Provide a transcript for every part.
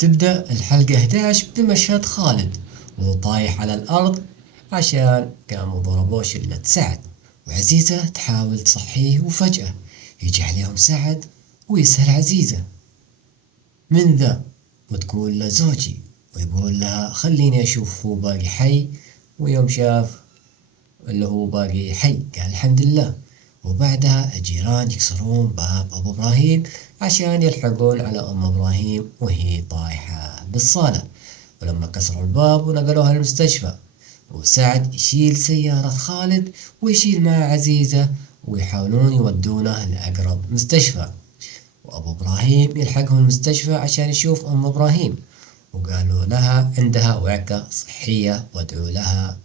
تبدأ الحلقة 11 بمشهد خالد وهو طايح على الأرض عشان قاموا ضربوه شلة سعد، وعزيزة تحاول تصحيه وفجأة يجي عليهم سعد ويسأل عزيزة من ذا، وتقول له زوجي، ويقول لها خليني أشوف هو باقي حي. ويوم شاف اللي هو باقي حي قال الحمد لله. وبعدها الجيران يكسرون باب أبو إبراهيم عشان يلحقون على أم إبراهيم وهي طايحة بالصالة، ولما كسروا الباب ونقلوها للمستشفى، وسعد يشيل سيارة خالد ويشيل معه عزيزة ويحاولون يودونه لأقرب مستشفى، وأبو إبراهيم يلحقهم المستشفى عشان يشوف أم إبراهيم، وقالوا لها عندها وعكة صحية وادعوا لها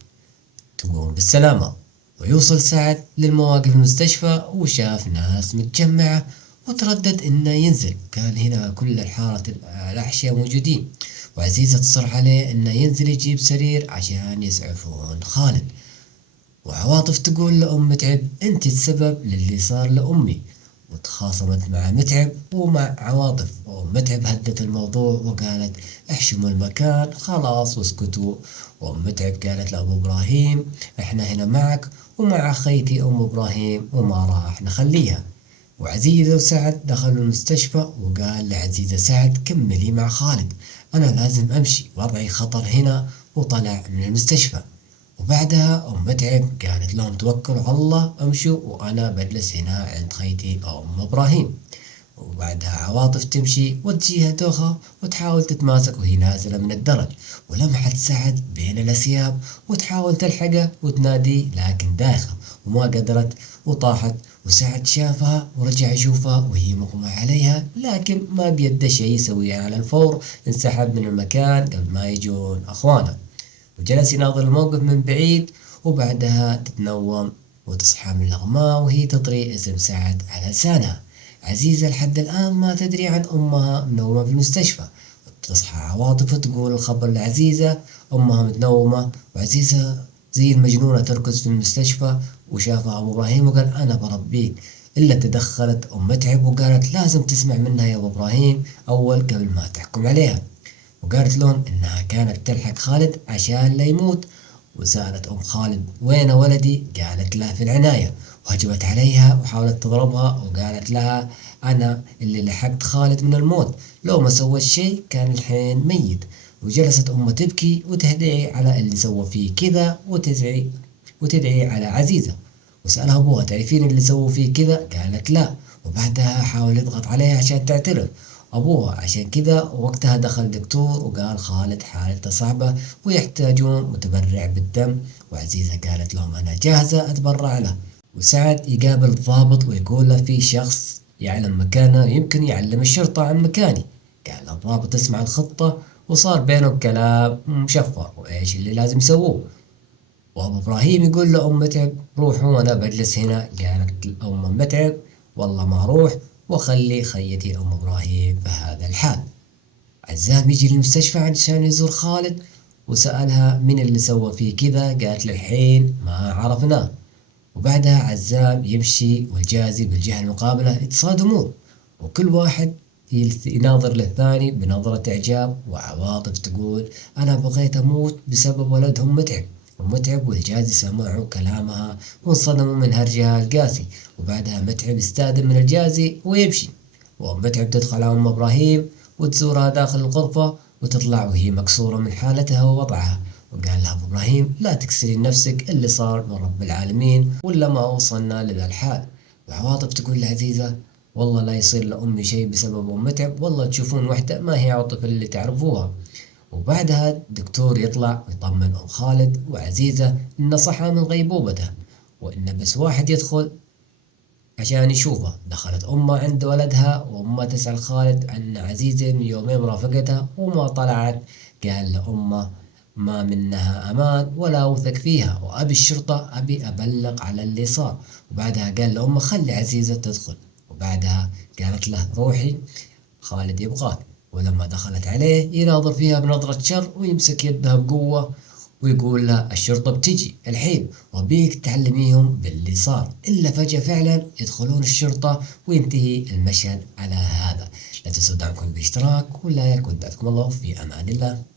تقوم بالسلامة. ويوصل سعد للمواقف المستشفى وشاف ناس متجمعة وتردد إنه ينزل، كان هنا كل الحارة الأحشاء موجودين، وعزيزة تصر عليه إنه ينزل يجيب سرير عشان يسعفون خالد. وعواطف تقول لأم متعب أنت السبب للي صار لأمي، وتخاصمت مع متعب ومع عواطف، ومتعب هدت الموضوع وقالت احشموا المكان خلاص واسكتوا. وأم متعب قالت لأبو إبراهيم احنا هنا معك ومع خيتي أم إبراهيم وما راح نخليها. وعزيزة وسعد دخلوا المستشفى، وقال لعزيزة سعد كملي مع خالد أنا لازم أمشي وضعي خطر هنا، وطلع من المستشفى. وبعدها أم متعب قالت لهم توكلوا على الله امشوا وأنا بجلس هنا عند خيتي أم إبراهيم. وبعدها عواطف تمشي وتجيها دوخة وتحاول تتماسك وهي نازلة من الدرج، ولمحت سعد بين الأسياب وتحاول تلحقه وتنادي لكن دايخة وما قدرت وطاحت. وسعد شافها ورجع يشوفها وهي مغمى عليها لكن ما بيده شي يسويه، على الفور انسحب من المكان قبل ما يجون أخوانه، وجلس يناظر الموقف من بعيد. وبعدها تتنوم وتصحى من الإغماء وهي تطري اسم سعد على لسانها. عزيزة لحد الآن ما تدري عن أمها منومة في المستشفى، تصحى عواطف وتقول الخبر لعزيزة أمها متنومة، وعزيزة زي المجنونة تركض في المستشفى. وشافها أبو إبراهيم وقال أنا بربيك، إلا تدخلت أم متعب وقالت لازم تسمع منها يا أبو إبراهيم أول قبل ما تحكم عليها، وقالت لهم إنها كانت تلحق خالد عشان لا يموت. وسألت أم خالد وين ولدي؟ قالت له في العناية، وهجمت عليها وحاولت تضربها وقالت لها أنا اللي لحقت خالد من الموت، لو ما سويت شيء كان الحين ميت. وجلست أمه تبكي وتدعي على اللي سوى فيه كذا وتدعي على عزيزة. وسألها أبوها تعرفين اللي سووا فيه كذا؟ قالت لا. وبعدها حاول يضغط عليها عشان تعترف أبوها، عشان كذا وقتها دخل دكتور وقال خالد حالته صعبة ويحتاجون متبرع بالدم. وعزيزة قالت لهم أنا جاهزة أتبرع له. وسعد يقابل الضابط ويقول له في شخص يعلم مكانه يمكن يعلم الشرطة عن مكاني. قال الضابط اسمع الخطة، وصار بينهم كلام مشفر وإيش اللي لازم يسووه. وأبو إبراهيم يقول لأم متعب روحوا وأنا بجلس هنا. قالت أم متعب والله ما أروح وخلي خيتي أم إبراهيم في هذا الحال. عزام يجي للمستشفى عشان يزور خالد، وسألها من اللي سوى فيه كذا؟ قالت له الحين ما عرفناه. وبعدها عزام يمشي والجازي بالجهة المقابلة يتصادمون، وكل واحد يناظر للثاني بنظرة إعجاب. وعواطف تقول أنا بغيت أموت بسبب ولدهم متعب، ومتعب والجازي سمعوا كلامها وانصدموا من هرجها القاسي. وبعدها متعب يستأذن من الجازي ويمشي، ومتعب تدخل على أم إبراهيم وتزورها داخل الغرفة وتطلع وهي مكسورة من حالتها ووضعها. وقال لها أبو إبراهيم لا تكسرين نفسك، اللي صار من رب العالمين ولا ما وصلنا لذا الحال. وعواطف تقول لعزيزة والله لا يصير لأمي شيء بسبب أم متعب، والله تشوفون وحدة ما هي عاطف اللي تعرفوها. وبعدها الدكتور يطلع ويطمن أم خالد وعزيزة إنه صحى من غيبوبته، وإنه بس واحد يدخل عشان يشوفه. دخلت أمه عند ولدها وأمه تسأل خالد عن عزيزة من يومين مرافقتها وما طلعت. قال لأمه ما منها أمان ولا أوثق فيها، وأبي الشرطة أبي أبلغ على اللي صار. وبعدها قال لأمه خلي عزيزة تدخل. وبعدها قالت له روحي خالد يبغاك. ولما دخلت عليه يناظر فيها بنظرة شر ويمسك يدها بقوة ويقول له الشرطة بتجي الحين وبيك تعلميهم باللي صار، إلا فجأة فعلا يدخلون الشرطة وينتهي المشهد على هذا. لا تنسوا دعمكم بالاشتراك، ولا يكون الله في أمان الله.